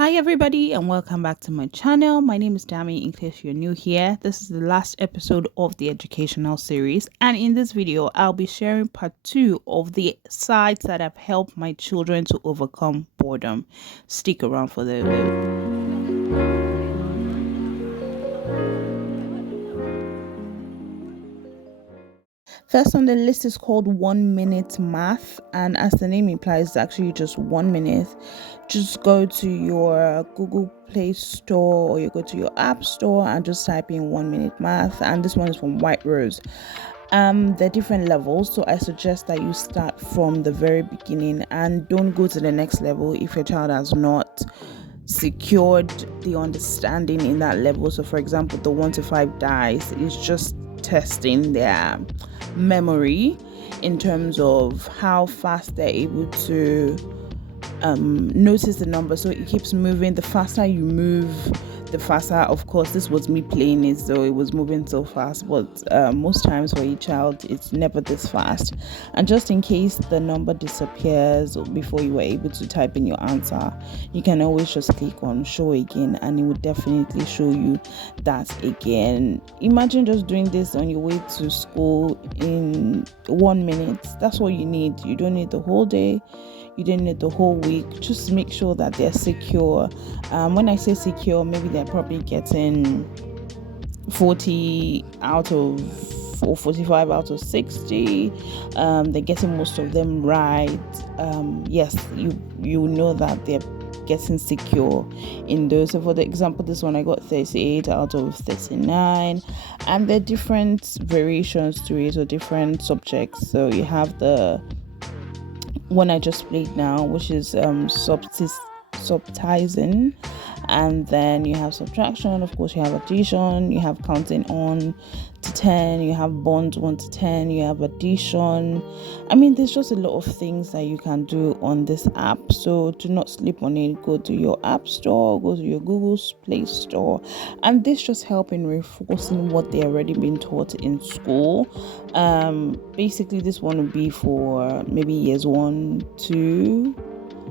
Hi everybody and welcome back to my channel. My name is Dami. In case you're new here, this is the last episode of the educational series, and in this video I'll be sharing part 2 of the sites that have helped my children to overcome boredom. Stick around for the First on the list is called 1 Minute Math, and as the name implies, it's actually just 1 minute. Just go to your Google Play Store or you go to your App Store and just type in 1 Minute Math, and this one is from White Rose. There are different levels, so I suggest that you start from the very beginning and don't go to the next level if your child has not secured the understanding in that level. So for example, the 1 to 5 dice is just testing their memory in terms of how fast they're able to notice the number. So it keeps moving. The faster you move, the faster. Of course, this was me playing it, so it was moving so fast, but most times for a child it's never this fast. And just in case the number disappears before you were able to type in your answer, you can always just click on show again and it will definitely show you that again. Imagine just doing this on your way to school in 1 minute. That's what you need. You don't need the whole day, you didn't need the whole week. Just make sure that they're secure. When I say secure, maybe they're probably getting 40 out of or 45 out of 60. They're getting most of them right. Yes, you know that they're getting secure in those. So for the example, this one I got 38 out of 39, and there are different variations to it or different subjects. So you have the one I just played now, which is subtizing, and then you have subtraction, of course you have addition, you have counting on to 10, you have bonds 1 to 10, you have addition. I mean, there's just a lot of things that you can do on this app, so do not sleep on it. Go to your app store, go to your Google Play Store, and this just help in reinforcing what they already been taught in school. Basically this one will be for maybe years 1, 2,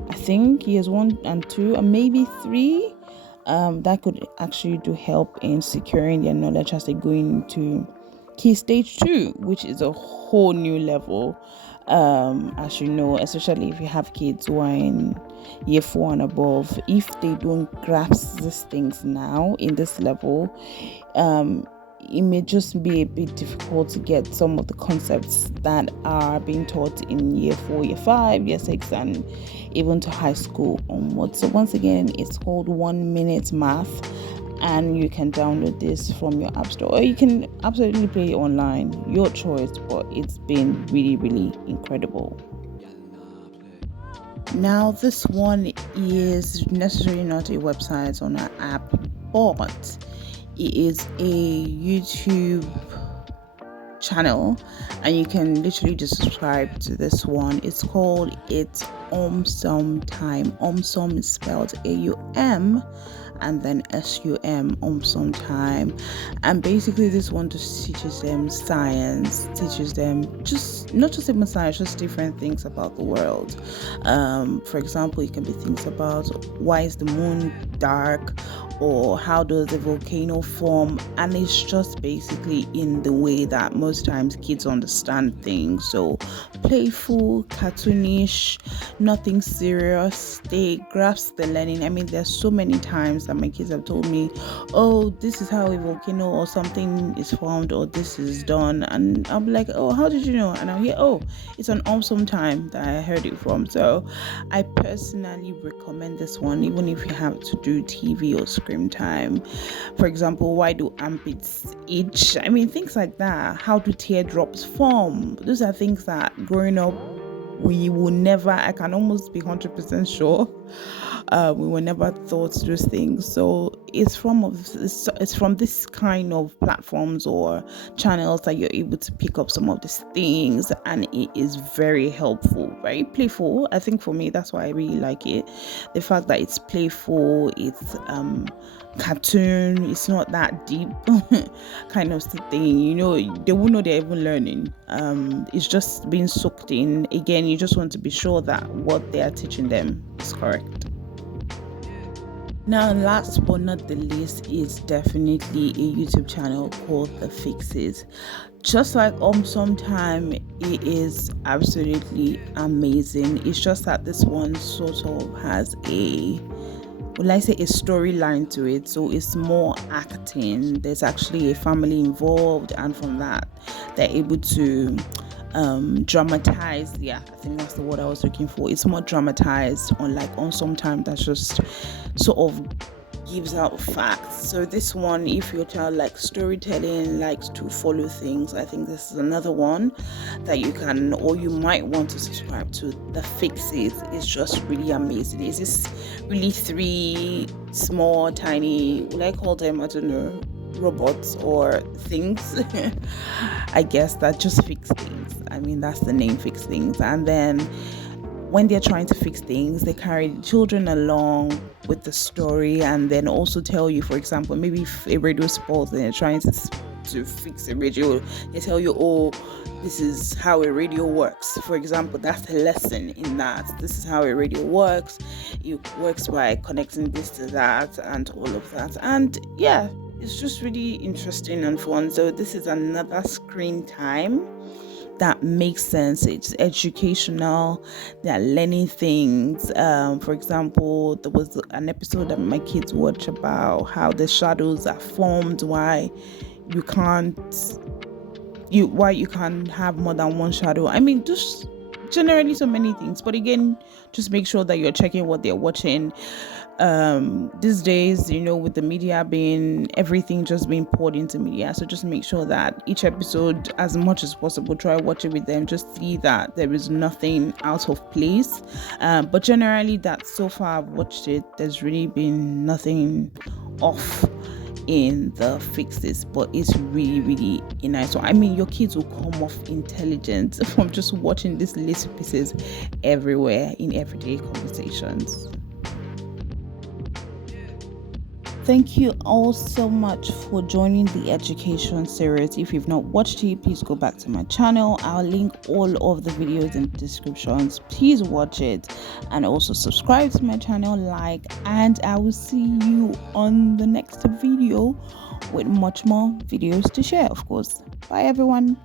I think years 1 and 2, and maybe 3. That could actually do help in securing their knowledge as they go into key stage 2, which is a whole new level. As you know, especially if you have kids who are in year 4 and above, if they don't grasp these things now in this level, it may just be a bit difficult to get some of the concepts that are being taught in year 4, year 5, year 6, and even to high school onwards. So once again, it's called 1 Minute Math, and you can download this from your app store, or you can absolutely play it online, your choice, but it's been really, really incredible. Now this one is necessarily not a website on an app, but it is a YouTube channel, and you can literally just subscribe to this one. It's called It's Some Time. Some is spelled AUM and then SUM, Some Time. And basically this one just teaches them science, teaches them just not just even science, just different things about the world. For example, it can be things about why is the moon dark, or how does the volcano form, and it's just basically in the way that most times kids understand things. So playful, cartoonish, nothing serious. They grasp the learning. I mean, there's so many times that my kids have told me, oh, this is how a volcano or something is formed, or this is done, and I'm like, oh, how did you know? And I'm here, oh, it's an awesome time that I heard it from. So I personally recommend this one, even if you have to do TV or screen time. For example, why do armpits itch? I mean, things like that. How do teardrops form? Those are things that growing up we will never, I can almost be 100% sure, we were never taught those things. So it's from this kind of platforms or channels that you're able to pick up some of these things, and it is very helpful, very playful. I think for me, that's why I really like it. The fact that it's playful, it's cartoon, it's not that deep kind of thing, you know, they will know they're even learning. It's just being soaked in. Again, you just want to be sure that what they are teaching them is correct. Now, last but not the least is definitely a YouTube channel called The Fixes. Just like sometime, it is absolutely amazing. It's just that this one sort of has a storyline to it, so it's more acting. There's actually a family involved, and from that they're able to dramatize. Yeah, I think that's the word I was looking for. It's more dramatized on some time that's just sort of gives out facts. So this one, if your child likes storytelling, likes to follow things, I think this is another one that you can or you might want to subscribe to. The Fixes is just really amazing. It's just really 3 small tiny, what I call them, I don't know, robots or things I guess, that just fix things. I mean, that's the name, fix things. And then when they're trying to fix things, they carry the children along with the story, and then also tell you, for example, maybe if a radio spoils and they're trying to fix a radio, they tell you, oh, this is how a radio works. For example, that's the lesson in that. This is how a radio works. It works by connecting this to that and all of that. And yeah, it's just really interesting and fun. So this is another screen time that makes sense. It's educational. They're learning things. For example, there was an episode that my kids watch about how the shadows are formed, why you can't have more than one shadow. I mean, just generally so many things. But again, just make sure that you're checking what they're watching. These days, with the media being everything just being poured into media, so just make sure that each episode, as much as possible, try watch it with them. Just see that there is nothing out of place. But generally, that so far I've watched it, there's really been nothing off in the Fixes, but it's really, really nice. So I mean, your kids will come off intelligent from just watching these little pieces everywhere in everyday conversations. Thank you all so much for joining the education series. If you've not watched it, please go back to my channel. I'll link all of the videos in the descriptions. Please watch it and also subscribe to my channel, and I will see you on the next video with much more videos to share, of course. Bye everyone.